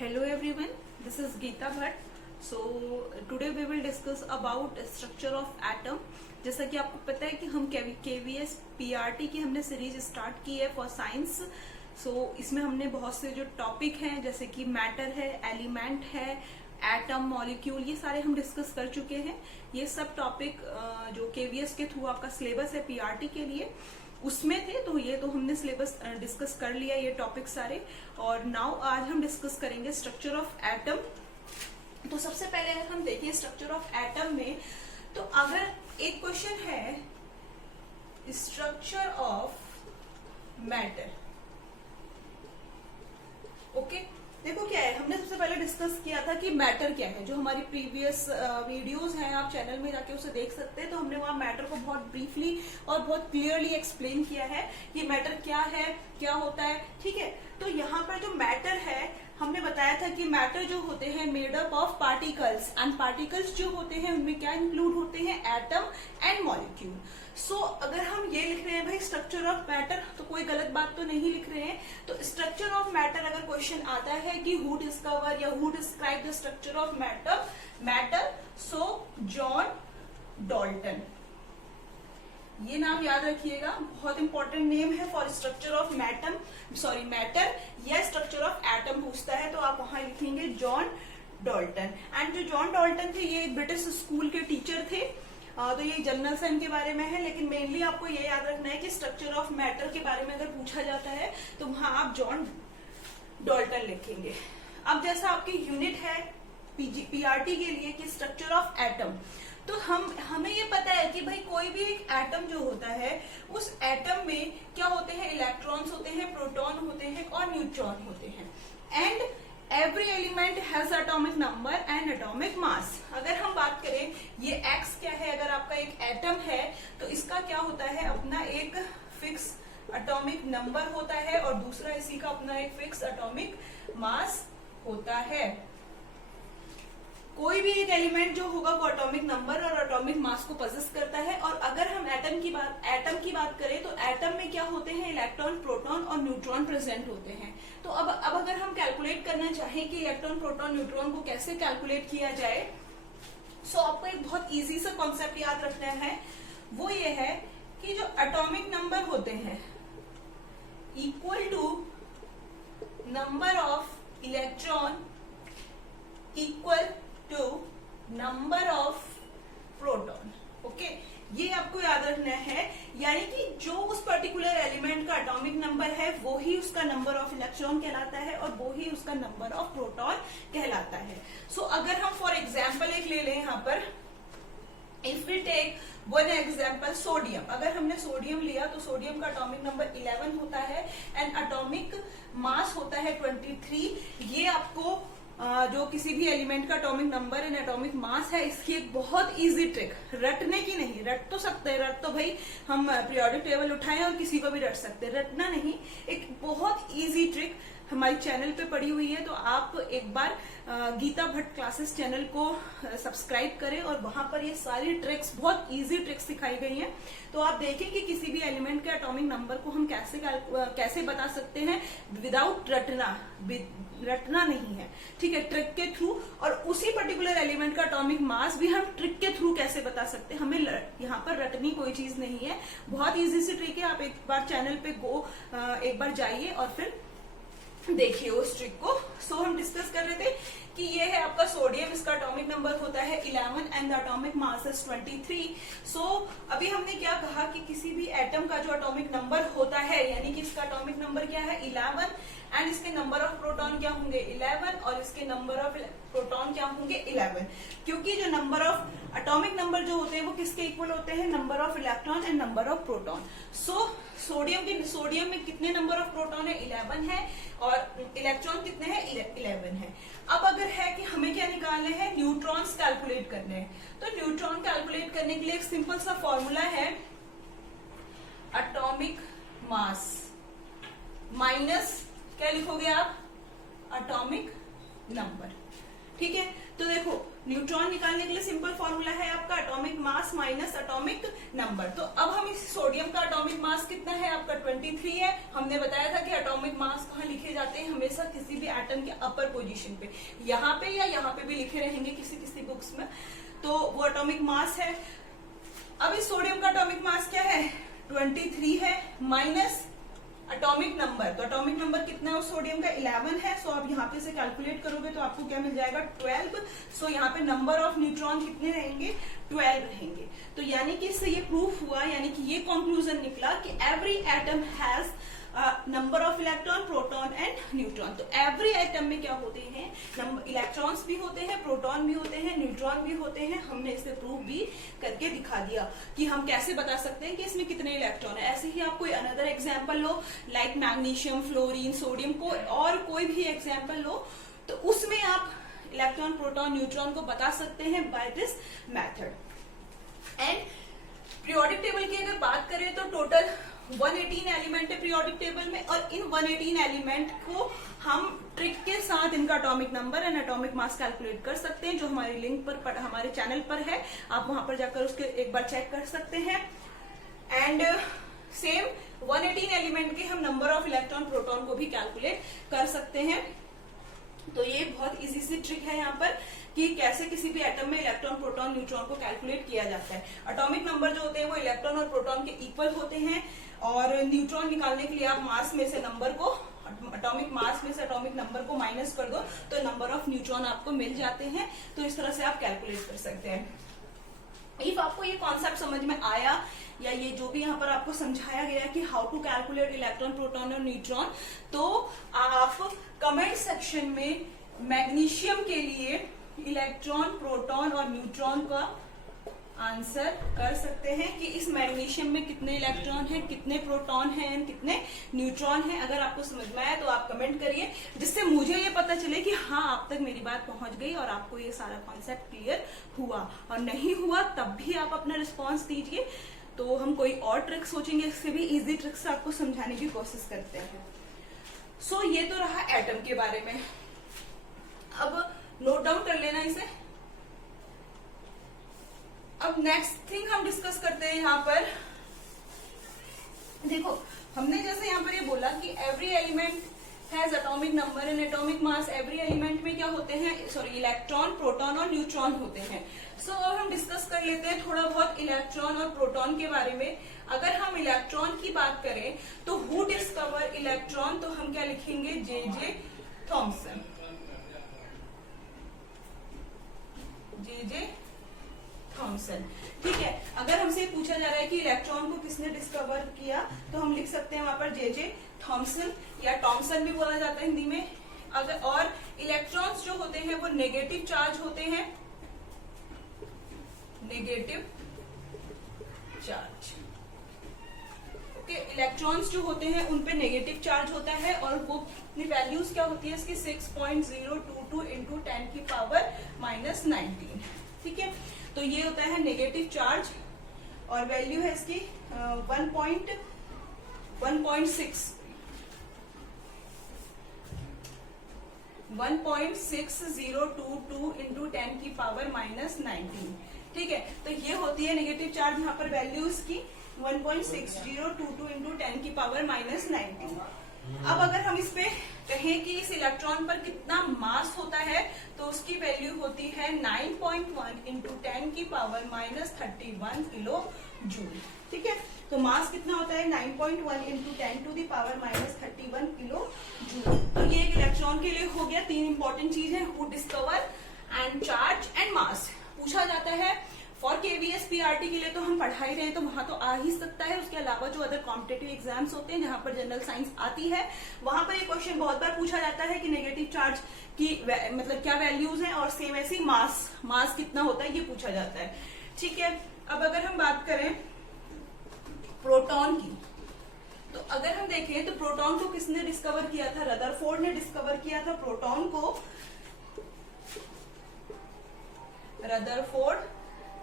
Hello everyone, this is Geeta Bhatt. So today we will discuss about structure of atom. जैसा कि आपको पता है कि हम KVS PRT की हमने सीरीज स्टार्ट की है फॉर साइंस. इसमें हमने बहुत से जो टॉपिक हैं जैसे कि मैटर है, एलिमेंट है, एटम, मॉलिक्यूल, ये सारे हम डिस्कस कर चुके हैं. ये सब टॉपिक जो KVS के थ्रू आपका सिलेबस है PRT के लिए उसमें थे, तो ये तो हमने सिलेबस डिस्कस कर लिया ये टॉपिक सारे. और नाउ आज हम डिस्कस करेंगे स्ट्रक्चर ऑफ एटम. तो सबसे पहले अगर हम देखें स्ट्रक्चर ऑफ एटम में, तो अगर एक क्वेश्चन है स्ट्रक्चर ऑफ मैटर, ओके. देखो क्या है, हमने सबसे पहले डिस्कस किया था कि मैटर क्या है. जो हमारी प्रीवियस वीडियोस हैं आप चैनल में जाके उसे देख सकते हैं. तो हमने वहां मैटर को बहुत ब्रीफली और बहुत क्लियरली एक्सप्लेन किया है कि मैटर क्या है, क्या होता है. ठीक है, तो यहाँ पर जो मैटर है हमने बताया था कि मैटर जो होते हैं made up of particles, and particles जो होते हैं उनमें क्या इंक्लूड होते हैं, एटम एंड मॉलिक्यूल. सो अगर हम ये लिख रहे हैं भाई स्ट्रक्चर ऑफ मैटर, तो कोई गलत बात तो नहीं लिख रहे हैं. तो स्ट्रक्चर ऑफ मैटर अगर क्वेश्चन आता है कि हु डिस्कवर या who describe the structure of matter, so John Dalton. ये नाम याद रखिएगा, बहुत इंपॉर्टेंट नेम है फॉर स्ट्रक्चर ऑफ मैटर या स्ट्रक्चर ऑफ एटम पूछता है तो आप वहां लिखेंगे जॉन डाल्टन. एंड जो जॉन डाल्टन थे ये एक ब्रिटिश स्कूल के टीचर थे. तो ये जनरल से इनके बारे में है, लेकिन मेनली आपको ये याद रखना है कि स्ट्रक्चर ऑफ मैटर के बारे में अगर पूछा जाता है तो वहां आप जॉन डाल्टन लिखेंगे. अब जैसा आपकी यूनिट है PRT के लिए कि स्ट्रक्चर ऑफ एटम, तो हमें ये पता है कि भाई कोई भी एक एटम जो होता है उस एटम में क्या होते हैं, इलेक्ट्रॉन्स होते हैं, प्रोटॉन होते हैं और न्यूट्रॉन होते हैं. And every element has atomic number and atomic mass. अगर हम बात करें ये X क्या है, अगर आपका एक एटम है तो इसका क्या होता है, अपना एक फिक्स एटॉमिक नंबर होता है और दूसरा इसी का अपना एक फिक्स एटॉमिक मास होता है. कोई भी एक एलिमेंट जो होगा वो एटॉमिक नंबर और एटॉमिक मास को पजेस करता है. और अगर हम एटम की बात करें तो एटम में क्या होते हैं, इलेक्ट्रॉन, प्रोटॉन और न्यूट्रॉन प्रेजेंट होते हैं. तो अब अगर हम कैलकुलेट करना चाहें कि इलेक्ट्रॉन, प्रोटॉन, न्यूट्रॉन को कैसे कैलकुलेट किया जाए, सो आपको एक बहुत इजी सा कॉन्सेप्ट याद रखना है. वो ये है कि जो एटॉमिक नंबर होते हैं equal to number of electron equal to number of proton. Okay, ये आपको याद रखना है. यानी कि जो उस पर्टिकुलर एलिमेंट का एटॉमिक नंबर है वो ही उसका नंबर ऑफ इलेक्ट्रॉन कहलाता है और वो ही उसका नंबर ऑफ प्रोटॉन कहलाता है. सो अगर हम फॉर एग्जाम्पल एक ले लें यहाँ पर, if we take one example sodium. अगर हमने सोडियम लिया तो सोडियम का एटॉमिक नंबर 11 होता है एंड एटॉमिक मास होता है 23. ये आपको जो किसी भी एलिमेंट का atomic number and atomic mass है इसकी एक बहुत इजी ट्रिक, रटने की नहीं, रट तो सकते हैं, रट तो भाई हम पीरियोडिक टेबल उठाएं और किसी को भी रट सकते हैं, रटना नहीं. एक बहुत इजी ट्रिक हमारी चैनल पे पड़ी हुई है, तो आप एक बार गीता भट्ट क्लासेस चैनल को सब्सक्राइब करें और वहां पर ये सारी ट्रिक्स, बहुत इजी ट्रिक्स सिखाई गई हैं. तो आप देखें कि किसी भी एलिमेंट के एटॉमिक नंबर को हम कैसे बता सकते हैं विदाउट रटना नहीं है. ठीक है, ट्रिक के थ्रू. और उसी पर्टिकुलर एलिमेंट का एटॉमिक मास भी हम ट्रिक के थ्रू कैसे बता सकते हैं. हमें यहाँ पर रटनी कोई चीज नहीं है, बहुत इजी सी ट्रिक है. आप एक बार चैनल पे एक बार जाइए और फिर देखिए उस ट्रिक को. सो हम डिस्कस कर रहे थे कि ये है आपका सोडियम, इसका एटॉमिक नंबर होता है 11 and the atomic mass is 23. सो अभी हमने क्या कहा कि किसी भी एटम का जो एटॉमिक नंबर होता है, यानी कि इसका एटॉमिक नंबर क्या है 11 एंड इसके नंबर ऑफ प्रोटॉन क्या होंगे 11 और इसके नंबर ऑफ प्रोटॉन क्या होंगे 11. क्योंकि जो नंबर ऑफ एटॉमिक नंबर जो होते हैं वो किसके इक्वल होते हैं, number of electron and number of proton. So sodium में कितने नंबर ऑफ प्रोटॉन है 11 है और इलेक्ट्रॉन कितने हैं 11 है. अब अगर है कि हमें क्या निकालने हैं, न्यूट्रॉन्स कैलकुलेट करने हैं, तो न्यूट्रॉन कैलकुलेट करने के लिए एक सिंपल सा फॉर्मूला है एटॉमिक मास माइनस क्या लिखोगे आप, एटॉमिक नंबर. ठीक है, तो देखो न्यूट्रॉन निकालने के लिए सिंपल फॉर्मूला है आपका atomic mass minus atomic number. तो अब हम इस सोडियम का एटॉमिक मास कितना है आपका 23 है। हमने बताया था कि एटॉमिक मास कहाँ लिखे जाते हैं, हमेशा किसी भी एटम के अपर पोजीशन पे, यहाँ पे या यहाँ पे भी लिखे रहेंगे किसी किसी बुक्स में, तो वो एटॉमिक मास है। अब इस सोडियम का एटॉमिक मास क्या है 23 है माइनस एटॉमिक नंबर। तो एटॉमिक नंबर कितना है उस सोडियम का 11 है। सो आप यहाँ पे से कैलकुलेट करोगे तो आपको क्या मिल जाएगा 12। सो यहाँ पे नंबर ऑफ न्यूट्रॉन कितने रहेंगे 12 रहेंगे। तो यानी कि इससे ये प्रूफ हुआ, यानी कि ये कंक्लूजन निकला कि every atom has number of electron, proton and neutron. तो एवरी एटम में क्या होते हैं, इलेक्ट्रॉन्स भी होते हैं, प्रोटॉन भी होते हैं, न्यूट्रॉन भी होते हैं। हमने इसे प्रूफ भी करके दिखा दिया कि हम कैसे बता सकते हैं कि इसमें कितने इलेक्ट्रॉन है। ऐसे ही आप कोई अनदर एग्जाम्पल लो, लाइक मैग्नीशियम, फ्लोरीन, सोडियम को और कोई भी एग्जाम्पल लो, तो उसमें आप इलेक्ट्रॉन, प्रोटॉन, न्यूट्रॉन को बता सकते हैं by this method. And periodic table की अगर बात करें तो टोटल 118 एलिमेंट है पीरियोडिक टेबल में, और इन 118 एलिमेंट को हम ट्रिक के साथ इनका atomic number and atomic mass calculate कर सकते हैं, जो हमारे लिंक पर हमारे चैनल पर है। आप वहां पर जाकर उसके एक बार चेक कर सकते हैं। एंड सेम 118 एलिमेंट के हम नंबर ऑफ इलेक्ट्रॉन, प्रोटॉन को भी कैलकुलेट कर सकते हैं। तो ये बहुत इजी सी ट्रिक है यहाँ पर कि कैसे किसी भी एटम में इलेक्ट्रॉन, प्रोटॉन, न्यूट्रॉन को कैलकुलेट किया जाता है। एटॉमिक नंबर जो होते हैं वो इलेक्ट्रॉन और प्रोटॉन के इक्वल होते हैं, और न्यूट्रॉन निकालने के लिए आप मास में से नंबर को, एटॉमिक मास में से एटॉमिक नंबर को माइनस कर दो तो नंबर ऑफ न्यूट्रॉन आपको मिल जाते हैं। तो इस तरह से आप कैलकुलेट कर सकते हैं। इफ आपको ये कॉन्सेप्ट समझ में आया, या ये जो भी यहाँ पर आपको समझाया गया कि how to calculate electron, proton और न्यूट्रॉन, तो आप कमेंट सेक्शन में मैग्नीशियम के लिए इलेक्ट्रॉन, प्रोटॉन और न्यूट्रॉन का आंसर कर सकते हैं कि इस मैग्नीशियम में कितने इलेक्ट्रॉन हैं, कितने प्रोटॉन हैं एंड कितने न्यूट्रॉन हैं। अगर आपको समझ में आया तो आप कमेंट करिए, जिससे मुझे ये पता चले कि हाँ आप तक मेरी बात पहुंच गई और आपको ये सारा कॉन्सेप्ट क्लियर हुआ। और नहीं हुआ तब भी आप अपना रिस्पॉन्स दीजिए, तो हम कोई और ट्रिक सोचेंगे, इससे भी इजी ट्रिक से आपको समझाने की कोशिश करते हैं। सो ये तो रहा एटम के बारे में। अब नोट डाउन कर लेना इसे। अब नेक्स्ट थिंग हम डिस्कस करते हैं यहाँ पर। देखो हमने जैसे यहाँ पर ये बोला कि every element has atomic number and atomic mass. Every element में क्या होते हैं, सॉरी इलेक्ट्रॉन, प्रोटॉन और न्यूट्रॉन होते हैं। सो अब हम डिस्कस कर लेते हैं थोड़ा बहुत इलेक्ट्रॉन और प्रोटॉन के बारे में। अगर हम इलेक्ट्रॉन की बात करें तो हु डिस्कवर इलेक्ट्रॉन, तो हम क्या लिखेंगे जे थॉमसन। जे थॉमसन, ठीक है। अगर हमसे पूछा जा रहा है कि इलेक्ट्रॉन को किसने डिस्कवर किया, तो हम लिख सकते हैं वहां पर जे थॉमसन, या टॉमसन भी बोला जाता है हिंदी में। अगर और इलेक्ट्रॉन्स जो होते हैं वो नेगेटिव चार्ज होते हैं, नेगेटिव चार्ज, ओके। इलेक्ट्रॉन्स जो होते हैं उनपे नेगेटिव चार्ज होता है, और वो अपनी वैल्यूज क्या होती है इसकी 6.022 इंटू 10 की पावर -19, ठीक है। तो ये होता है नेगेटिव चार्ज, और वैल्यू है इसकी 1.6022 इंटू 10 की पावर -19, ठीक है। तो ये होती है नेगेटिव चार्ज, यहाँ पर वैल्यू इसकी 1.6022 इंटू 10 की पावर -19। अब अगर हम इस पे कहें कि इस इलेक्ट्रॉन पर कितना मास होता है, तो उसकी वैल्यू होती है 9.1 इंटू 10 की पावर -31 किलो जूल, ठीक है। तो मास कितना होता है 9.1 into 10 to the power -31 kilo joule. तो ये एक इलेक्ट्रॉन के लिए हो गया। 3 इंपॉर्टेंट चीज है, who discover and charge and mass. पूछा जाता है फॉर केवीएस पीआरटी के लिए तो हम पढ़ा ही रहे हैं, तो वहां तो आ ही सकता है। उसके अलावा जो अदर कॉम्पिटेटिव एग्जाम्स होते हैं जहां पर जनरल साइंस आती है, वहां पर ये क्वेश्चन बहुत बार पूछा जाता है कि नेगेटिव चार्ज की मतलब क्या वैल्यूज हैं, और सेम ऐसी मास कितना होता है ये पूछा जाता है, ठीक है। अब अगर हम बात करें प्रोटॉन की, तो अगर हम देखें तो प्रोटॉन को किसने डिस्कवर किया था, रदरफोर्ड ने डिस्कवर किया था प्रोटॉन को। रदरफोर्ड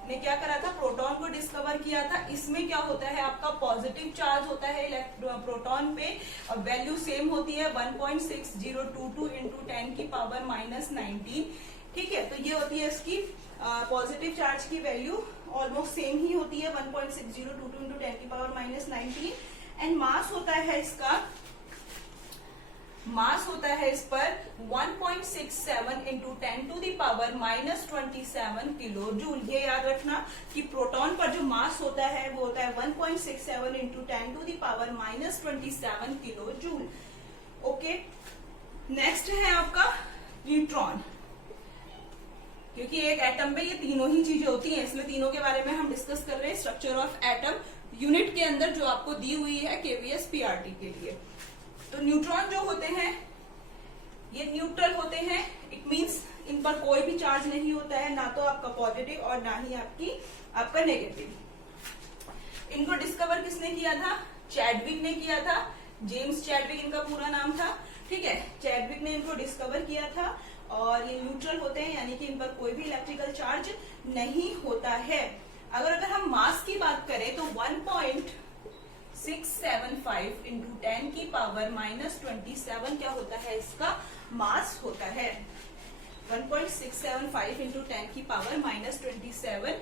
ने क्या करा था, प्रोटॉन को डिस्कवर किया था। इसमें क्या होता है, आपका पॉजिटिव चार्ज होता है प्रोटॉन पे, और वैल्यू सेम होती है 1.6022 इंटू 10 की पावर -19। ठीक है, तो ये होती है इसकी पॉजिटिव चार्ज की वैल्यू, ऑलमोस्ट सेम ही होती है 1.6022 इंटू 10 की पावर -19। एंड मास होता है इसका, मास होता है इस पर 1.67 into 10 to the power -27 kilo joule. ये याद रखना कि प्रोटॉन पर जो मास होता है वो होता है 1.67 into 10 to the power -27 kilo joule. Okay, next है आपका न्यूट्रॉन। क्योंकि एक एटम में ये तीनों ही चीजें होती हैं, इसलिए तीनों के बारे में हम डिस्कस कर रहे हैं। स्ट्रक्चर ऑफ एटम यूनिट के अंदर जो आपको दी हुई है केवीएस पीआरटी के लिए। तो न्यूट्रॉन जो होते हैं ये न्यूट्रल होते हैं, इट मींस इन पर कोई भी चार्ज नहीं होता है, ना तो आपका पॉजिटिव और ना ही आपका नेगेटिव। इनको डिस्कवर किसने किया था? चैडविक ने किया था। जेम्स चैडविक इनका पूरा नाम था। ठीक है, चैडविक ने इनको डिस्कवर किया था और ये न्यूट्रल होते हैं, यानी कि इन पर कोई भी इलेक्ट्रिकल चार्ज नहीं होता है। अगर हम मास की बात करें तो 1.675 इंटू 10 की पावर -27 क्या होता है? इसका मास होता है। 1.675 इंटू 10 की पावर -27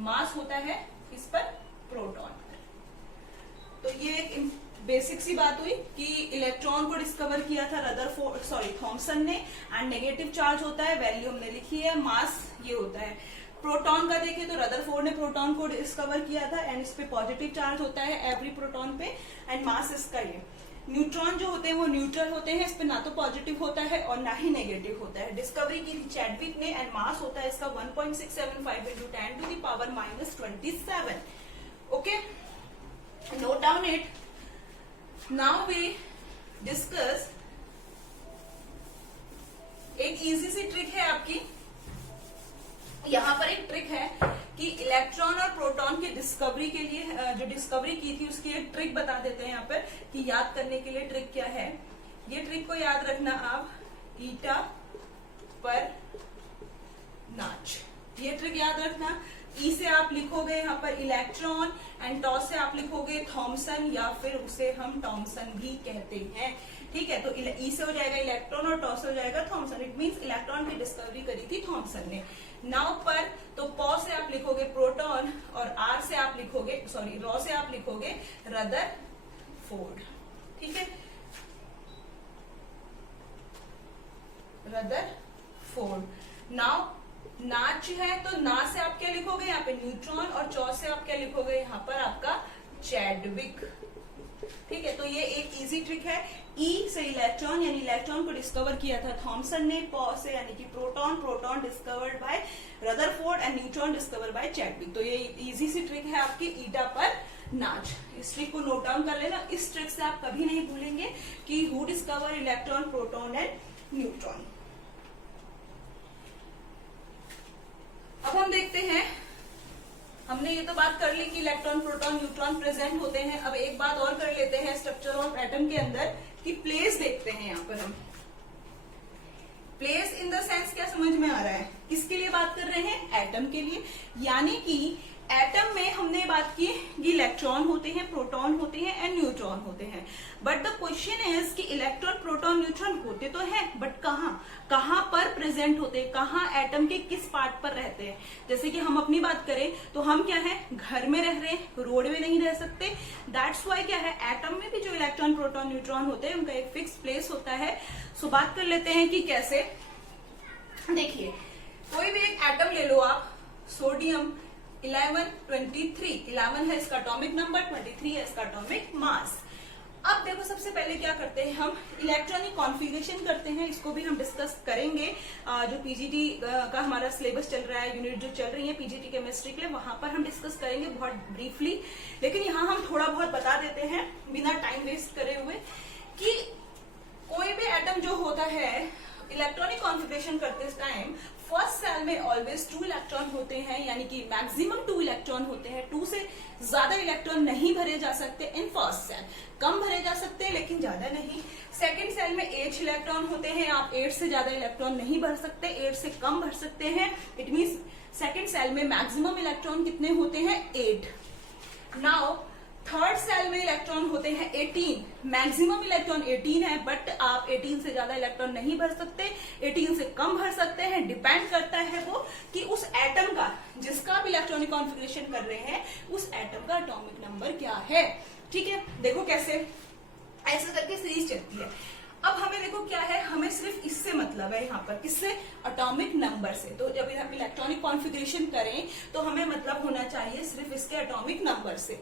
मास होता है इस पर प्रोटॉन। तो ये एक बेसिक सी बात हुई कि इलेक्ट्रॉन को डिस्कवर किया था थॉमसन ने, एंड नेगेटिव चार्ज होता है, वैल्यू हमने लिखी है, मास ये होता है। प्रोटॉन का देखें तो रदरफोर्ड ने प्रोटॉन को डिस्कवर किया था एंड इस पे पॉजिटिव चार्ज होता है एवरी प्रोटॉन पे, एंड मास इसका ये। न्यूट्रॉन जो होते हैं वो न्यूट्रल होते हैं, इस पे ना तो पॉजिटिव होता है और ना ही नेगेटिव होता है। डिस्कवरी की थी चैडविक ने एंड मास होता है इसका 1.675 into 10 to the power -27। Okay, note down it. Now we discuss एक इजी सी ट्रिक है आपकी। यहाँ पर एक ट्रिक है कि इलेक्ट्रॉन और प्रोटॉन की डिस्कवरी के लिए जो डिस्कवरी की थी उसकी एक ट्रिक बता देते हैं यहाँ पर कि याद करने के लिए ट्रिक क्या है। ये ट्रिक को याद रखना आप, ईटा पर नाच। ये ट्रिक याद रखना। ई से आप लिखोगे यहाँ पर इलेक्ट्रॉन एंड टॉ से आप लिखोगे थॉमसन, या फिर उसे हम टॉमसन भी कहते हैं। ठीक है, तो ई से हो जाएगा इलेक्ट्रॉन और टॉ से हो जाएगा थॉमसन। इट मींस इलेक्ट्रॉन की डिस्कवरी करी थी थॉमसन ने। नाउ पर तो पॉ से आप लिखोगे प्रोटॉन और आर से आप लिखोगे रॉ से आप लिखोगे रदरफोर्ड। ठीक है, रदरफोर्ड। नाउ नाच है तो ना से आप क्या लिखोगे यहाँ पे न्यूट्रॉन, और चौ से आप क्या लिखोगे यहाँ पर आपका चैडविक। ठीक है, तो ये एक इजी ट्रिक है। ई से इलेक्ट्रॉन, यानी इलेक्ट्रॉन को डिस्कवर किया था थॉमसन ने। पॉ से यानी कि proton discovered by Rutherford and neutron discover by Chadwick. तो ये इजी सी ट्रिक है आपकी ईटा पर नाच। इस ट्रिक को नोट डाउन कर लेना। इस ट्रिक से आप कभी नहीं भूलेंगे कि who discover electron, proton and neutron. अब हम देखते हैं, हमने ये तो बात कर ली कि इलेक्ट्रॉन, प्रोटॉन, न्यूट्रॉन प्रेजेंट होते हैं। अब एक बात और कर लेते हैं स्ट्रक्चर ऑफ एटम के अंदर कि प्लेस देखते हैं। यहाँ पर हम प्लेस इन द सेंस क्या समझ में आ रहा है? किसके लिए बात कर रहे हैं? एटम के लिए। यानी कि एटम में हमने बात की कि इलेक्ट्रॉन होते हैं, प्रोटॉन होते हैं एंड न्यूट्रॉन होते हैं। बट द क्वेश्चन इज कि इलेक्ट्रॉन, प्रोटॉन, न्यूट्रॉन होते तो हैं, बट कहाँ पर प्रेजेंट होते हैं, कहाँ एटम के किस पार्ट पर रहते हैं। जैसे कि हम अपनी बात करें तो हम क्या है, घर में रह रहे हैं, रोड में नहीं रह सकते। दैट्स वाई क्या है, एटम में भी जो इलेक्ट्रॉन, प्रोटॉन, न्यूट्रॉन होते हैं उनका एक फिक्स प्लेस होता है। सो बात कर लेते हैं कि कैसे। देखिए, कोई भी एक एटम ले लो आप, सोडियम 11 है इसका एटॉमिक नंबर, 23 है इसका एटॉमिक मास। अब देखो, सबसे पहले क्या करते हैं हम, इलेक्ट्रॉनिक कॉन्फ़िगरेशन करते हैं। इसको भी हम डिस्कस करेंगे। जो पीजीटी का हमारा सिलेबस चल रहा है, यूनिट जो चल रही है पीजीटी केमिस्ट्री के लिए, वहां पर हम डिस्कस करेंगे बहुत ब्रीफली। लेकिन यहाँ हम थोड़ा बहुत बता देते हैं बिना टाइम वेस्ट करे हुए कि कोई भी एटम जो होता है इलेक्ट्रॉनिक कॉन्फ़िगरेशन करते टाइम फर्स्ट सेल में ऑलवेज 2 इलेक्ट्रॉन होते हैं, यानी कि मैक्सिमम 2 इलेक्ट्रॉन होते हैं। 2 से ज्यादा इलेक्ट्रॉन नहीं भरे जा सकते इन फर्स्ट सेल, कम भरे जा सकते हैं लेकिन ज्यादा नहीं। सेकंड सेल में 8 इलेक्ट्रॉन होते हैं, आप 8 से ज्यादा इलेक्ट्रॉन नहीं भर सकते, 8 से कम भर सकते हैं। इट मीन्स सेकंड सेल में मैक्सिमम इलेक्ट्रॉन कितने होते हैं? 8। नाउ थर्ड सेल में इलेक्ट्रॉन होते हैं 18, मैक्सिमम इलेक्ट्रॉन 18 है, बट आप 18 से ज्यादा इलेक्ट्रॉन नहीं भर सकते, 18 से कम भर सकते हैं। डिपेंड करता है वो कि उस एटम का, जिसका आप इलेक्ट्रॉनिक कॉन्फ़िगरेशन कर रहे हैं, उस एटम का एटॉमिक नंबर क्या है। ठीक है, देखो कैसे ऐसे करके सीरीज चलती है। अब हमें देखो क्या है, हमें सिर्फ इससे मतलब है यहाँ पर, किससे, एटॉमिक नंबर से। तो जब हम इलेक्ट्रॉनिक कॉन्फ़िगरेशन करें तो हमें मतलब होना चाहिए सिर्फ इसके एटॉमिक नंबर से।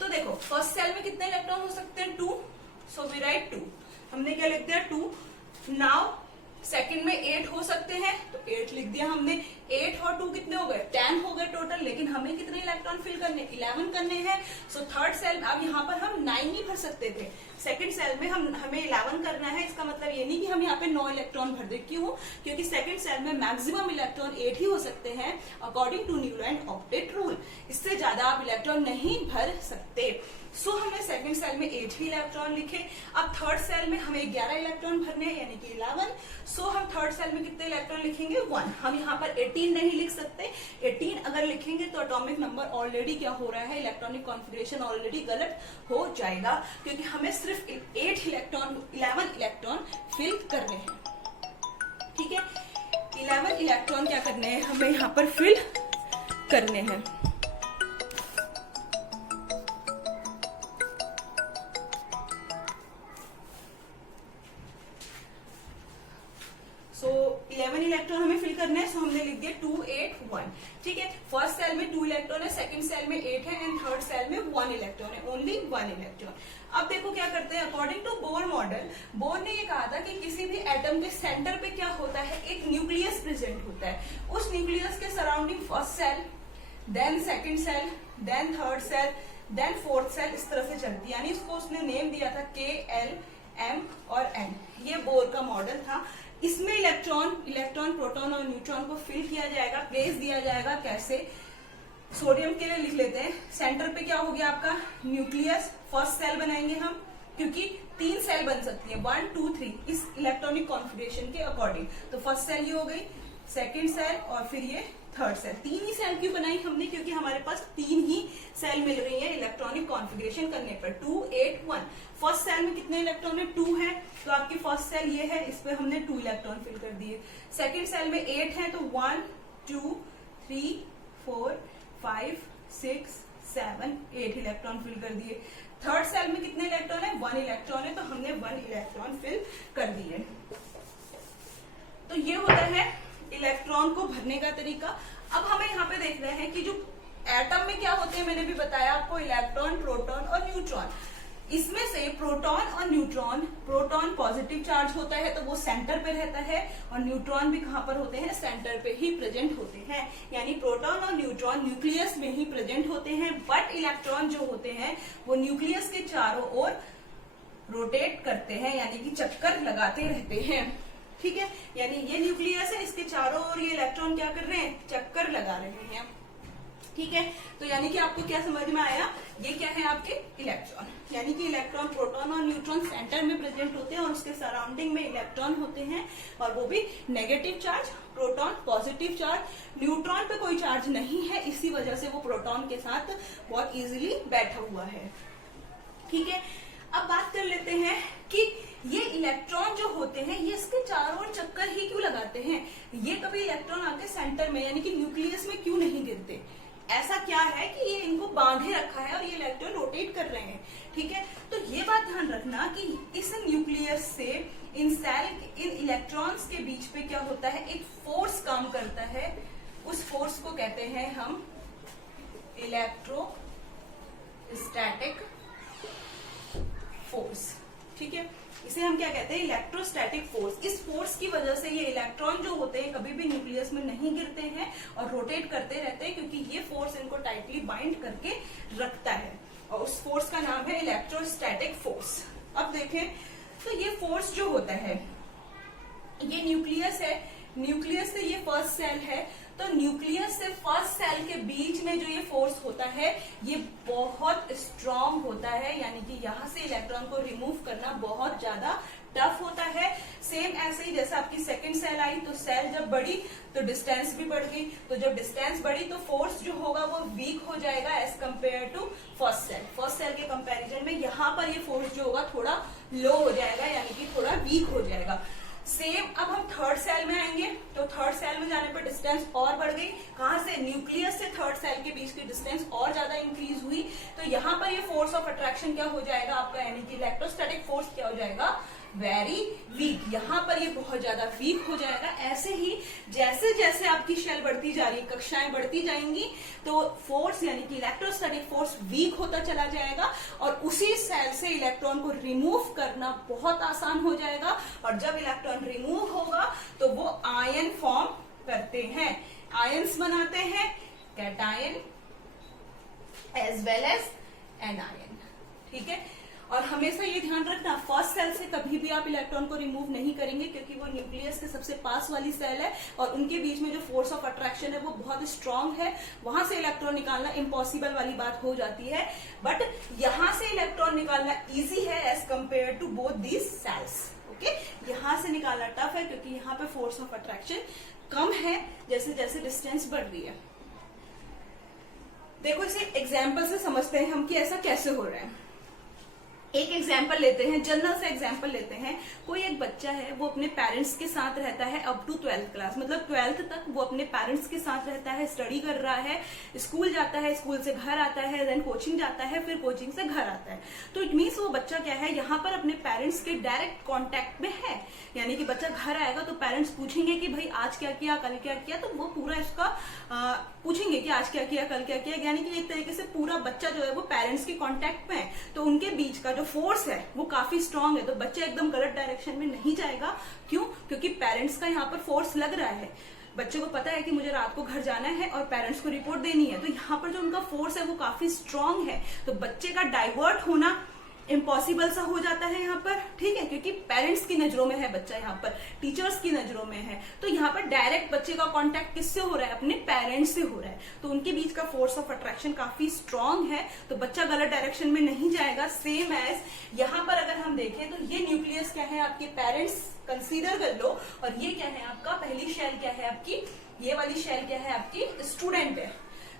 तो देखो फर्स्ट सेल में कितने इलेक्ट्रॉन हो सकते हैं, 2, सो वी राइट 2। हमने क्या लिख दिया, 2। नाउ सेकंड में 8 हो सकते हैं, तो 8 लिख दिया हमने। 8 और 2 कितने हो गए, 10 हो गए टोटल। लेकिन हमें कितने इलेक्ट्रॉन फिल करने, 11 करने हैं। सो थर्ड सेल, अब यहाँ पर हम 9 नहीं भर सकते थे, सेकंड सेल में हमें 11 करना है। इसका मतलब ये नहीं कि हम यहाँ पे 9 इलेक्ट्रॉन भर दे। क्यों, क्योंकि सेकंड सेल में मैक्सिमम इलेक्ट्रॉन 8 ही हो सकते हैं according to Newland and octet rule. इससे ज्यादा आप इलेक्ट्रॉन नहीं भर सकते। सो हमने सेकंड सेल में 8 ही इलेक्ट्रॉन लिखे। अब थर्ड सेल में हमें 11 इलेक्ट्रॉन भरने हैं, यानी कि 11। सो हम थर्ड सेल में कितने इलेक्ट्रॉन लिखेंगे, 1। हम यहाँ पर 18 नहीं लिख सकते। 18 अगर लिखेंगे तो एटॉमिक नंबर ऑलरेडी क्या हो रहा है, इलेक्ट्रॉनिक कॉन्फ़िगरेशन ऑलरेडी गलत हो जाएगा, क्योंकि हमें सिर्फ 11 इलेक्ट्रॉन फिल करने हैं। ठीक है, 11 इलेक्ट्रॉन क्या करने हैं, हमें यहाँ पर फिल करने हैं। सो 11 इलेक्ट्रॉन हमें फिल करना है। सो हमने लिख दिया 2, 8, 1। ठीक है, फर्स्ट सेल में 2 इलेक्ट्रॉन है, सेकंड सेल में 8 है, एंड थर्ड सेल में 1 इलेक्ट्रॉन है, ओनली 1 इलेक्ट्रॉन। अब देखो क्या करते हैं, according to Bohr model, Bohr ने ये कहा था कि किसी भी एटम के सेंटर पे क्या होता है, एक न्यूक्लियस प्रेजेंट होता है। उस न्यूक्लियस के surrounding first shell, then second shell, then third shell, then fourth shell, इस तरह से चलती है। यानी इसको उसने नेम दिया था K, L, M और N। ये बोर का मॉडल था। इसमें इलेक्ट्रॉन, प्रोटॉन और न्यूट्रॉन को फिल किया जाएगा, प्लेस दिया जाएगा। कैसे, सोडियम के लिए लिख लेते हैं। सेंटर पे क्या हो गया आपका, न्यूक्लियस। फर्स्ट सेल बनाएंगे हम, क्योंकि 3 सेल बन सकती है, 1, 2, 3, इस इलेक्ट्रॉनिक कॉन्फ़िगरेशन के अकॉर्डिंग। तो फर्स्ट सेल ये हो गई, सेकेंड सेल और फिर ये थर्ड सेल। 3 ही सेल क्यों बनाई हमने, क्योंकि हमारे पास 3 ही सेल मिल रही है इलेक्ट्रॉनिक कॉन्फ़िगरेशन करने पर। 2, 8, 1। फर्स्ट सेल में कितने इलेक्ट्रॉन है, 2 है, तो आपकी फर्स्ट सेल ये है, इस पे हमने 2 इलेक्ट्रॉन फिल कर दिए। सेकेंड सेल में 8 है, तो 1, 2, 3, 4, 5, 6, 7, 8 इलेक्ट्रॉन फिल कर दिए। थर्ड सेल में कितने इलेक्ट्रॉन है, 1 इलेक्ट्रॉन है, तो हमने 1 इलेक्ट्रॉन फिल कर दिए। तो ये होता है इलेक्ट्रॉन को भरने का तरीका। अब हमें यहाँ पे देख रहे हैं कि जो एटम में क्या होते हैं, मैंने भी बताया आपको, इलेक्ट्रॉन, प्रोटॉन और न्यूट्रॉन। इसमें से प्रोटॉन और न्यूट्रॉन, प्रोटॉन पॉजिटिव चार्ज होता है तो वो सेंटर पे रहता है, और न्यूट्रॉन भी कहाँ पर होते हैं, सेंटर पे ही प्रेजेंट होते हैं। यानी प्रोटॉन और न्यूट्रॉन न्यूक्लियस में ही प्रेजेंट होते हैं, बट इलेक्ट्रॉन जो होते हैं वो न्यूक्लियस के चारों ओर रोटेट करते हैं, यानी कि चक्कर लगाते रहते हैं। ठीक है, यानी ये न्यूक्लियस है, इसके चारों ओर ये इलेक्ट्रॉन क्या कर रहे हैं, चक्कर लगा रहे हैं। ठीक है, तो यानी कि आपको क्या समझ में आया, ये क्या है आपके इलेक्ट्रॉन। यानी कि इलेक्ट्रॉन, प्रोटॉन और न्यूट्रॉन सेंटर में प्रेजेंट होते हैं और उसके सराउंडिंग में इलेक्ट्रॉन होते हैं, और वो भी negative charge, proton positive charge. Neutron पे कोई चार्ज नहीं है, इसी वजह से वो प्रोटॉन के साथ बहुत इजीली बैठा हुआ है। ठीक है, अब बात कर लेते हैं कि ये इलेक्ट्रॉन जो होते हैं ये इसके चारों ओर चक्कर ही क्यों लगाते हैं, ये कभी इलेक्ट्रॉन आके सेंटर में यानी कि न्यूक्लियस में क्यों नहीं गिरते। ऐसा क्या है कि ये इनको बांधे रखा है और ये इलेक्ट्रॉन रोटेट कर रहे हैं। ठीक है, तो ये बात ध्यान रखना कि इस न्यूक्लियस से इन इलेक्ट्रॉन्स के बीच पे क्या होता है, एक फोर्स काम करता है। उस फोर्स को कहते हैं हम इलेक्ट्रोस्टैटिक फोर्स। ठीक है, इसे हम क्या कहते हैं, इलेक्ट्रोस्टैटिक फोर्स। इस फोर्स की वजह से ये इलेक्ट्रॉन जो होते हैं कभी भी न्यूक्लियस में नहीं गिरते हैं और रोटेट करते रहते हैं, क्योंकि ये फोर्स इनको टाइटली बाइंड करके रखता है, और उस फोर्स का नाम है इलेक्ट्रोस्टैटिक फोर्स। अब देखें तो ये फोर्स जो होता है, ये न्यूक्लियस है, न्यूक्लियस से ये फर्स्ट सेल है, तो न्यूक्लियस से फर्स्ट सेल के बीच में जो ये फोर्स होता है ये बहुत स्ट्रांग होता है, यानी कि यहाँ से इलेक्ट्रॉन को रिमूव करना बहुत ज्यादा टफ होता है। सेम ऐसे ही जैसे आपकी सेकंड सेल आई, तो सेल जब बढ़ी तो डिस्टेंस भी बढ़ गई, तो जब डिस्टेंस बढ़ी तो फोर्स जो होगा वो वीक हो जाएगा as compare to first shell. First shell के कंपैरिजन में यहाँ पर ये फोर्स जो होगा थोड़ा लो हो जाएगा, यानी कि थोड़ा वीक हो जाएगा। सेम अब हम थर्ड सेल में आएंगे, तो थर्ड सेल में जाने पर डिस्टेंस और बढ़ गई। कहां से? न्यूक्लियस से थर्ड सेल के बीच की डिस्टेंस और ज्यादा इंक्रीज हुई, तो यहाँ पर ये फोर्स ऑफ अट्रैक्शन क्या हो जाएगा आपका, यानी कि इलेक्ट्रोस्टैटिक फोर्स क्या हो जाएगा, वेरी वीक। यहाँ पर ये बहुत ज्यादा वीक हो जाएगा। ऐसे ही जैसे जैसे आपकी शेल बढ़ती जा रही, कक्षाएं बढ़ती जाएंगी, तो फोर्स यानी कि इलेक्ट्रोस्टैटिक फोर्स वीक होता चला जाएगा और उसी सेल से इलेक्ट्रॉन को रिमूव करना बहुत आसान हो जाएगा। और जब इलेक्ट्रॉन रिमूव होगा तो वो आयन फॉर्म करते हैं, आयंस बनाते हैं, cation as well as anion. ठीक है, और हमेशा ये ध्यान रखना, फर्स्ट सेल से कभी भी आप इलेक्ट्रॉन को रिमूव नहीं करेंगे, क्योंकि वो न्यूक्लियस के सबसे पास वाली सेल है और उनके बीच में जो फोर्स ऑफ अट्रैक्शन है वो बहुत स्ट्रांग है। वहां से इलेक्ट्रॉन निकालना इम्पॉसिबल वाली बात हो जाती है, बट यहां से इलेक्ट्रॉन निकालना इजी है as compare to both these shells. Okay, यहां से निकालना टफ है क्योंकि यहाँ पे फोर्स ऑफ अट्रैक्शन कम है जैसे जैसे डिस्टेंस बढ़ रही है। देखो, इसे एग्जाम्पल से समझते हैं हम कि ऐसा कैसे हो रहा है। एक एग्जाम्पल लेते हैं, जनरल से एग्जाम्पल लेते हैं। कोई एक बच्चा है, वो अपने पेरेंट्स के साथ रहता है अप टू 12th क्लास, मतलब 12th तक वो अपने पेरेंट्स के साथ रहता है, स्टडी कर रहा है, स्कूल जाता है, स्कूल से घर आता है, देन कोचिंग जाता है, फिर कोचिंग से घर आता है। तो इट मीन्स वो बच्चा क्या है, यहाँ पर अपने पेरेंट्स के डायरेक्ट कॉन्टेक्ट में है। यानी कि बच्चा घर आएगा तो पेरेंट्स पूछेंगे कि भाई आज क्या किया, कल क्या किया, तो वो पूरा इसका पूछेंगे कि आज क्या किया, कल क्या किया। यानी कि एक तरीके से पूरा बच्चा जो है वो पेरेंट्स के कॉन्टेक्ट में है, तो उनके बीच का जो फोर्स है वो काफी स्ट्रांग है। तो बच्चा एकदम गलत डायरेक्शन में नहीं जाएगा। क्यों? क्योंकि पेरेंट्स का यहाँ पर फोर्स लग रहा है। बच्चे को पता है कि मुझे रात को घर जाना है और पेरेंट्स को रिपोर्ट देनी है, तो यहाँ पर जो उनका फोर्स है वो काफी स्ट्रांग है। तो बच्चे का डाइवर्ट होना इम्पॉसिबल सा हो जाता है यहाँ पर। ठीक है, क्योंकि पेरेंट्स की नजरों में है बच्चा, यहाँ पर टीचर्स की नजरों में है, तो यहाँ पर डायरेक्ट बच्चे का कांटेक्ट किससे हो रहा है, अपने पेरेंट्स से हो रहा है। तो उनके बीच का फोर्स ऑफ अट्रैक्शन काफी स्ट्रांग है, तो बच्चा गलत डायरेक्शन में नहीं जाएगा। सेम एज यहाँ पर अगर हम देखें तो ये न्यूक्लियस क्या है, आपके पेरेंट्स कंसीडर कर लो, और ये क्या है आपका, पहली शेल क्या है आपकी, ये वाली शेल क्या है आपकी, स्टूडेंट है।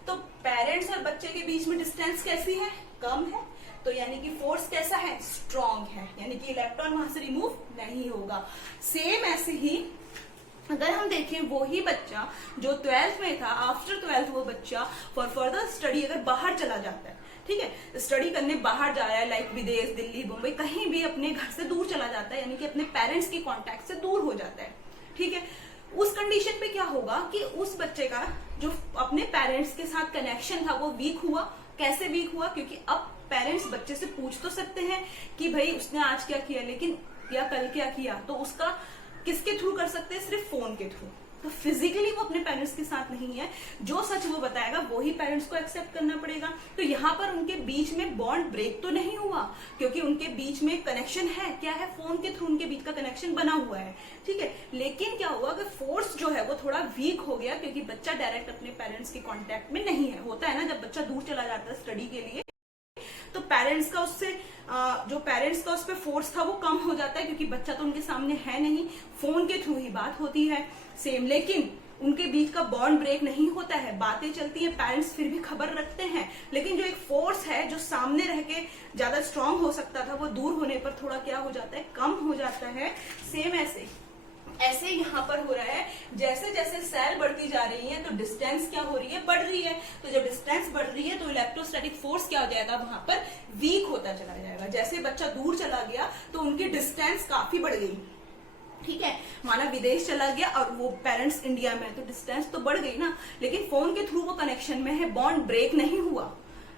तो पेरेंट्स और बच्चे के बीच में डिस्टेंस कैसी है, कम है, तो यानी कि फोर्स कैसा है, स्ट्रांग है, यानी कि इलेक्ट्रॉन वहां से रिमूव नहीं होगा। सेम ऐसे ही अगर हम देखें वही बच्चा जो 12th में था, आफ्टर 12th वो बच्चा फॉर फर्दर स्टडी अगर बाहर चला जाता है, ठीक है, स्टडी करने बाहर जा रहा है, लाइक विदेश, दिल्ली, मुंबई, कहीं भी अपने घर से दूर चला जाता है, यानी कि अपने पेरेंट्स की कॉन्टेक्ट से दूर हो जाता है। ठीक है, उस कंडीशन पे क्या होगा कि उस बच्चे का जो अपने पेरेंट्स के साथ कनेक्शन था वो वीक हुआ। कैसे वीक हुआ? क्योंकि अब पेरेंट्स बच्चे से पूछ तो सकते हैं कि भाई उसने आज क्या किया, लेकिन या कल क्या किया, तो उसका किसके थ्रू कर सकते हैं, सिर्फ फोन के थ्रू। तो फिजिकली वो अपने पेरेंट्स के साथ नहीं है, जो सच वो बताएगा वो ही पेरेंट्स को एक्सेप्ट करना पड़ेगा। तो यहाँ पर उनके बीच में बॉन्ड ब्रेक तो नहीं हुआ, क्योंकि उनके बीच में कनेक्शन है, क्या है, फोन के थ्रू उनके बीच का कनेक्शन बना हुआ है। ठीक है, लेकिन क्या हुआ कि फोर्स जो है वो थोड़ा वीक हो गया, क्योंकि बच्चा डायरेक्ट अपने पेरेंट्स के कॉन्टेक्ट में नहीं है। होता है ना, जब बच्चा दूर चला जाता है स्टडी के लिए, तो पेरेंट्स का उससे जो पेरेंट्स का उस पर फोर्स था वो कम हो जाता है, क्योंकि बच्चा तो उनके सामने है नहीं, फोन के थ्रू ही बात होती है। सेम, लेकिन उनके बीच का बॉन्ड ब्रेक नहीं होता है, बातें चलती है, पेरेंट्स फिर भी खबर रखते हैं, लेकिन जो एक फोर्स है जो सामने रह के ज्यादा स्ट्रांग हो सकता था वो दूर होने पर थोड़ा क्या हो जाता है, कम हो जाता है। सेम ऐसे यहाँ पर हो रहा है, जैसे जैसे सेल बढ़ती जा रही है तो डिस्टेंस क्या हो रही है, बढ़ रही है। तो जब डिस्टेंस बढ़ रही है तो इलेक्ट्रोस्टैटिक फोर्स क्या हो जाएगा, वहां पर वीक होता चला जाएगा। जैसे बच्चा दूर चला गया तो उनकी डिस्टेंस काफी बढ़ गई। ठीक है, माना विदेश चला गया और वो पेरेंट्स इंडिया में, तो डिस्टेंस तो बढ़ गई ना, लेकिन फोन के थ्रू वो कनेक्शन में है, बॉन्ड ब्रेक नहीं हुआ।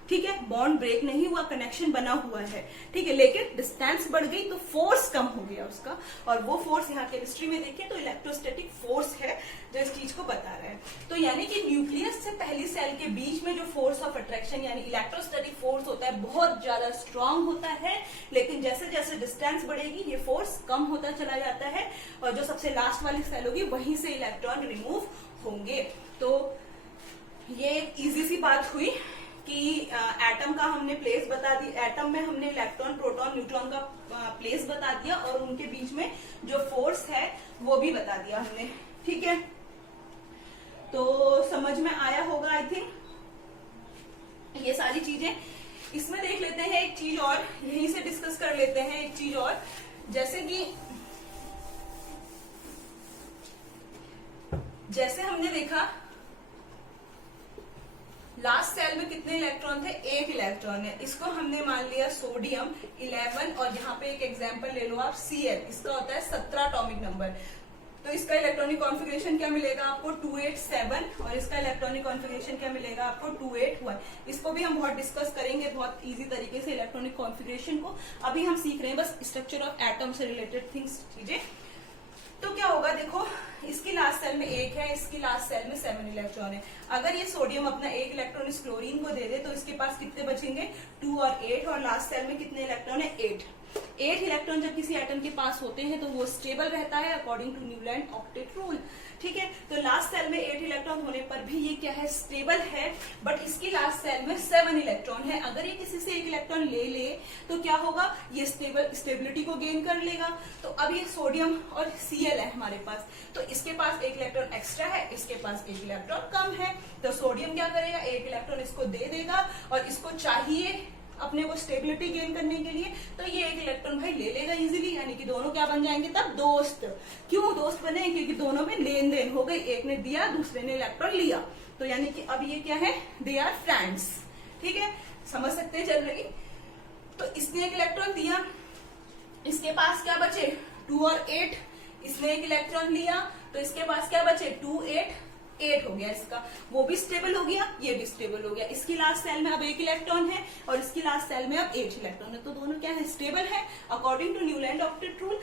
ठीक है, बॉन्ड ब्रेक नहीं हुआ, कनेक्शन बना हुआ है। ठीक है, लेकिन डिस्टेंस बढ़ गई तो फोर्स कम हो गया उसका, और वो फोर्स यहाँ केमिस्ट्री में देखें तो इलेक्ट्रोस्टैटिक फोर्स है जो इस चीज को बता रहा है। तो यानी कि न्यूक्लियस से पहली सेल के बीच में जो फोर्स ऑफ अट्रैक्शन यानी इलेक्ट्रोस्टैटिक फोर्स होता है बहुत ज्यादा स्ट्रांग होता है, लेकिन जैसे जैसे डिस्टेंस बढ़ेगी ये फोर्स कम होता चला जाता है, और जो सबसे लास्ट वाली सेल होगी वहीं से इलेक्ट्रॉन रिमूव होंगे। तो ये एक इजी सी बात हुई कि एटम का हमने प्लेस बता दी, एटम में हमने इलेक्ट्रॉन, प्रोटॉन, न्यूट्रॉन का प्लेस बता दिया, और उनके बीच में जो फोर्स है वो भी बता दिया हमने। ठीक है, तो समझ में आया होगा आई थिंक ये सारी चीजें। इसमें देख लेते हैं एक चीज और, यहीं से डिस्कस कर लेते हैं एक चीज और, जैसे हमने देखा लास्ट सेल में कितने इलेक्ट्रॉन थे, 1 इलेक्ट्रॉन है। इसको हमने मान लिया सोडियम 11, और यहाँ पे एक एग्जांपल ले लो आप Cl, इसका होता है 17 एटॉमिक नंबर। तो इसका इलेक्ट्रॉनिक कॉन्फ़िगरेशन क्या मिलेगा आपको 287, और इसका इलेक्ट्रॉनिक कॉन्फ़िगरेशन क्या मिलेगा आपको 281। इसको भी हम बहुत डिस्कस करेंगे बहुत इजी तरीके से इलेक्ट्रॉनिक कॉन्फ़िगरेशन को। अभी हम सीख रहे हैं बस स्ट्रक्चर ऑफ एटम से रिलेटेड थिंग्स चीजें। तो क्या होगा देखो, इसकी लास्ट सेल में 1 है, इसकी लास्ट सेल में 7 इलेक्ट्रॉन है। अगर ये सोडियम अपना 1 इलेक्ट्रॉन इस क्लोरीन को दे दे तो इसके पास कितने बचेंगे 2 और 8, और लास्ट सेल में कितने इलेक्ट्रॉन है 8 इलेक्ट्रॉन जब किसी एटम के पास होते हैं तो वो स्टेबल रहता है according to Newland octet rule. ठीक है, तो लास्ट सेल में 8 इलेक्ट्रॉन होने पर भी ये क्या है स्टेबल है, बट इसकी लास्ट सेल में 7 इलेक्ट्रॉन है। अगर ये किसी से 1 इलेक्ट्रॉन ले ले तो क्या होगा, ये स्टेबिलिटी को गेन कर लेगा। तो अब ये सोडियम और Cl है हमारे पास, तो इसके पास 1 इलेक्ट्रॉन एक्स्ट्रा है, इसके पास 1 इलेक्ट्रॉन कम है। तो सोडियम क्या करेगा, 1 इलेक्ट्रॉन इसको दे देगा, और इसको चाहिए अपने को स्टेबिलिटी गेन करने के लिए, तो ये 1 इलेक्ट्रॉन भाई ले लेगा इजीली, यानी कि दोनों क्या बन जाएंगे तब दोस्त। क्यों दोस्त बने, क्योंकि दोनों में लेन देन हो गई, एक ने दिया दूसरे ने इलेक्ट्रॉन लिया, तो यानी कि अब ये क्या है, दे आर फ्रेंड्स। ठीक है, समझ सकते हैं चल रही। तो इसने 1 इलेक्ट्रॉन दिया, इसके पास क्या बचे 2 और 8, इसने 1 इलेक्ट्रॉन लिया तो इसके पास क्या बचे 2 8 हो गया इसका, वो भी स्टेबल हो गया, ये भी स्टेबल हो गया। इसकी लास्ट सेल में अब 1 इलेक्ट्रॉन है और इसकी लास्ट सेल में अब 8 इलेक्ट्रॉन है, तो दोनों क्या है स्टेबल है according to Newland octet rule.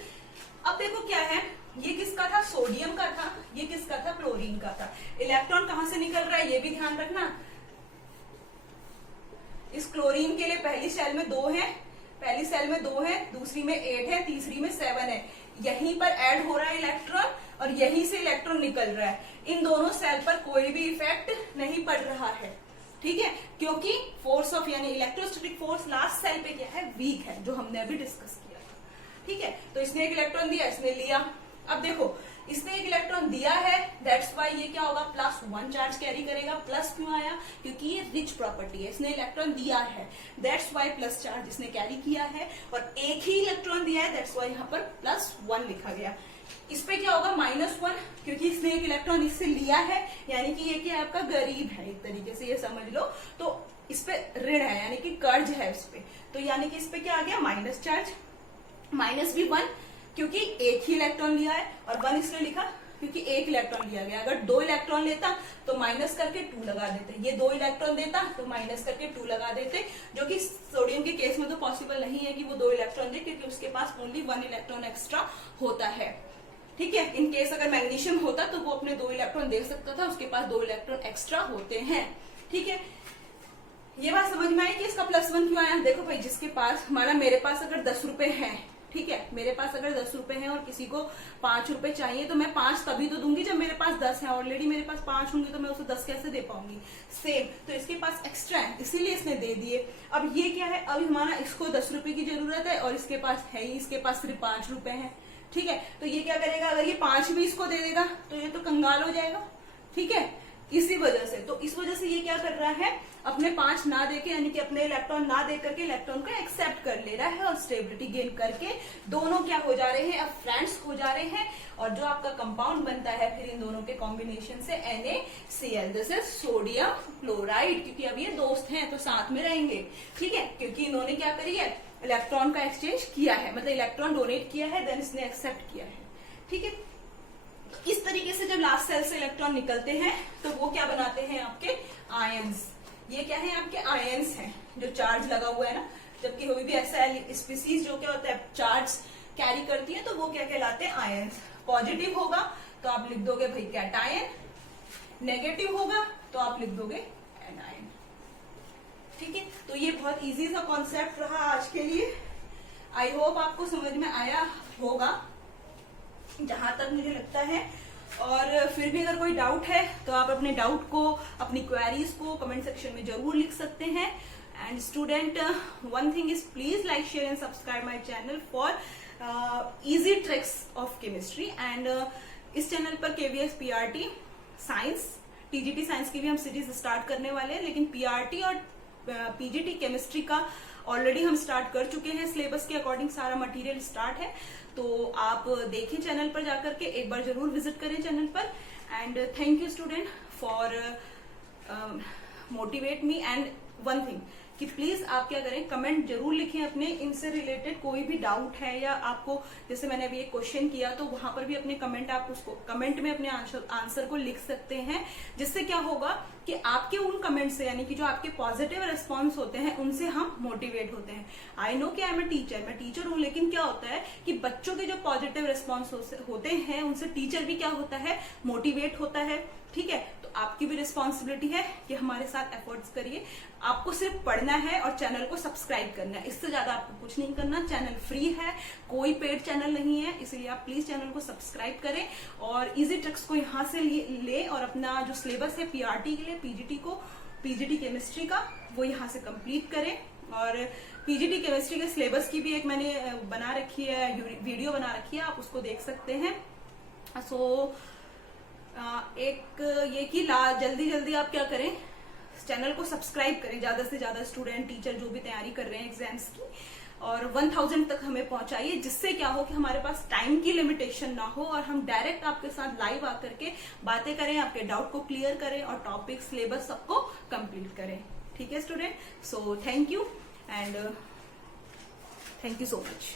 अब देखो क्या है, ये किसका था सोडियम का था, ये किसका था क्लोरीन का था। इलेक्ट्रॉन कहां से निकल रहा है ये भी ध्यान रखना। इस क्लोरीन के लिए पहली सेल में 2 है, पहली सेल में 2 है, दूसरी में 8 है, तीसरी में 7 है। यहीं पर ऐड हो रहा है इलेक्ट्रॉन और यहीं से इलेक्ट्रॉन निकल रहा है। इन दोनों सेल पर कोई भी इफेक्ट नहीं पड़ रहा है। ठीक है, क्योंकि फोर्स ऑफ यानी इलेक्ट्रोस्टैटिक फोर्स लास्ट सेल पे क्या है वीक है, जो हमने अभी डिस्कस किया था। ठीक है, तो इसने 1 इलेक्ट्रॉन दिया, इसने लिया। अब देखो इसने 1 इलेक्ट्रॉन दिया है, दैट्स वाई ये क्या होगा +1 चार्ज कैरी करेगा। प्लस क्यों आया, क्योंकि ये रिच प्रॉपर्टी है, इसने इलेक्ट्रॉन दिया है, दैट्स वाई प्लस चार्ज इसने कैरी किया है, और 1 ही इलेक्ट्रॉन दिया है, दैट्स वाई यहाँ पर +1 लिखा गया। इस पे क्या होगा -1, क्योंकि इसने 1 इलेक्ट्रॉन इससे लिया है, यानी कि ये क्या आपका गरीब है एक तरीके से ये समझ लो। तो इस पे ऋण है यानी कि कर्ज है इस पे, तो यानी कि इस पे क्या आ गया माइनस चार्ज। माइनस भी 1 क्योंकि 1 ही इलेक्ट्रॉन लिया है, और 1 इसलिए लिखा क्योंकि 1 इलेक्ट्रॉन लिया गया। अगर 2 इलेक्ट्रॉन लेता तो माइनस करके 2 लगा देते, ये 2 इलेक्ट्रॉन देता तो माइनस करके 2 लगा देते, जो कि सोडियम के केस में तो पॉसिबल नहीं है कि वो 2 इलेक्ट्रॉन दे, क्योंकि उसके पास ओनली 1 इलेक्ट्रॉन एक्स्ट्रा होता है। ठीक है, इन केस अगर मैग्नीशियम होता तो वो अपने 2 इलेक्ट्रॉन दे सकता था, उसके पास 2 इलेक्ट्रॉन एक्स्ट्रा होते हैं। ठीक है, ये बात समझ में आई कि इसका +1 क्यों आया। देखो भाई, जिसके पास माना मेरे पास अगर 10 रुपए है, ठीक है, मेरे पास अगर 10 रुपए हैं और किसी को 5 रुपए चाहिए, तो मैं 5 तभी तो दूंगी जब मेरे पास 10 है। ऑलरेडी मेरे पास 5 होंगे तो मैं उसे 10 कैसे दे पाऊंगी। सेम, तो इसके पास एक्स्ट्रा है इसीलिए इसने दे दिए। अब ये क्या है, अब हमारा इसको 10 रुपए की जरूरत है और इसके पास है ही, इसके पास सिर्फ 5 रुपए है। ठीक है, तो ये क्या करेगा, अगर ये 5 भी इसको दे देगा तो ये तो कंगाल हो जाएगा। ठीक है, इसी वजह से, तो इस वजह से ये क्या कर रहा है, अपने 5 ना देके यानी कि अपने इलेक्ट्रॉन ना दे करके इलेक्ट्रॉन को एक्सेप्ट कर ले रहा है, और स्टेबिलिटी गेन करके दोनों क्या हो जा रहे हैं, अब फ्रेंड्स हो जा रहे हैं। और जो आपका कंपाउंड बनता है फिर इन दोनों के कॉम्बिनेशन से NaCl, this is sodium chloride, क्योंकि अब ये दोस्त हैं तो साथ में रहेंगे। ठीक है, क्योंकि इन्होंने क्या करी है, इलेक्ट्रॉन का एक्सचेंज किया है, मतलब इलेक्ट्रॉन डोनेट किया है, देन इसने एक्सेप्ट किया है। ठीक है, इस तरीके से जब लास्ट सेल से इलेक्ट्रॉन निकलते हैं तो वो क्या बनाते हैं आपके आयंस। ये क्या है आपके आयंस हैं, जो चार्ज लगा हुआ है ना, जबकि कोई भी ऐसा स्पीसीज जो क्या होता है चार्ज कैरी करती है, तो वो क्या कहलाते हैं आयंस। पॉजिटिव होगा तो आप लिख दोगे भाई कैटायन, नेगेटिव होगा तो आप लिख दोगे एनायन। ठीक है, तो ये बहुत इजी सा कॉन्सेप्ट रहा आज के लिए। आई होप आपको समझ में आया होगा जहां तक मुझे लगता है। और फिर भी अगर कोई डाउट है तो आप अपने डाउट को, अपनी क्वेरीज को कमेंट सेक्शन में जरूर लिख सकते हैं। And student, one thing is please like, share and subscribe my channel for easy tricks of chemistry. And इस चैनल पर KVS PRT science, TGT science की भी हम सीरीज स्टार्ट करने वाले हैं, लेकिन पीआरटी और पीजीटी केमिस्ट्री का ऑलरेडी हम स्टार्ट कर चुके हैं। सिलेबस के अकॉर्डिंग सारा मटेरियल स्टार्ट है, तो आप देखें चैनल पर जाकर के, एक बार जरूर विजिट करें चैनल पर। And thank you student for motivate me. And one thing कि प्लीज आप क्या करें, कमेंट जरूर लिखें अपने, इनसे रिलेटेड कोई भी डाउट है या आपको, जैसे मैंने अभी एक क्वेश्चन किया तो वहां पर भी अपने कमेंट, आप उसको कमेंट में अपने आंसर को लिख सकते हैं, जिससे क्या होगा कि आपके उन कमेंट से, यानी कि जो आपके पॉजिटिव रिस्पॉन्स होते हैं उनसे हम मोटिवेट होते हैं। आई नो कि आई एम अ टीचर, मैं टीचर हूं, लेकिन क्या होता है कि बच्चों के जो पॉजिटिव रिस्पॉन्स होते हैं उनसे टीचर भी क्या होता है, मोटिवेट होता है। ठीक है, तो आपकी भी रिस्पॉन्सिबिलिटी है कि हमारे साथ एफर्ट्स करिए। आपको सिर्फ पढ़ना है और चैनल को सब्सक्राइब करना है, इससे ज्यादा आपको कुछ नहीं करना। चैनल फ्री है, कोई पेड चैनल नहीं है, इसलिए आप प्लीज चैनल को सब्सक्राइब करें और इजी ट्रिक्स को यहाँ से ले और अपना जो सिलेबस है पीआरटी के लिए, पीजीटी केमिस्ट्री का, वो यहाँ से कंप्लीट करें। और पीजीटी केमिस्ट्री के सिलेबस की भी एक मैंने बना रखी है, वीडियो बना रखी है, आप उसको देख सकते हैं। एक ये कि जल्दी आप क्या करें, चैनल को सब्सक्राइब करें, ज्यादा से ज्यादा स्टूडेंट, टीचर जो भी तैयारी कर रहे हैं एग्जाम्स की, और 1000 तक हमें पहुंचाइए, जिससे क्या हो कि हमारे पास टाइम की लिमिटेशन ना हो और हम डायरेक्ट आपके साथ लाइव आकर के बातें करें, आपके डाउट को क्लियर करें और टॉपिक, सिलेबस सबको कंप्लीट करें। ठीक है student, so thank you and thank you so much.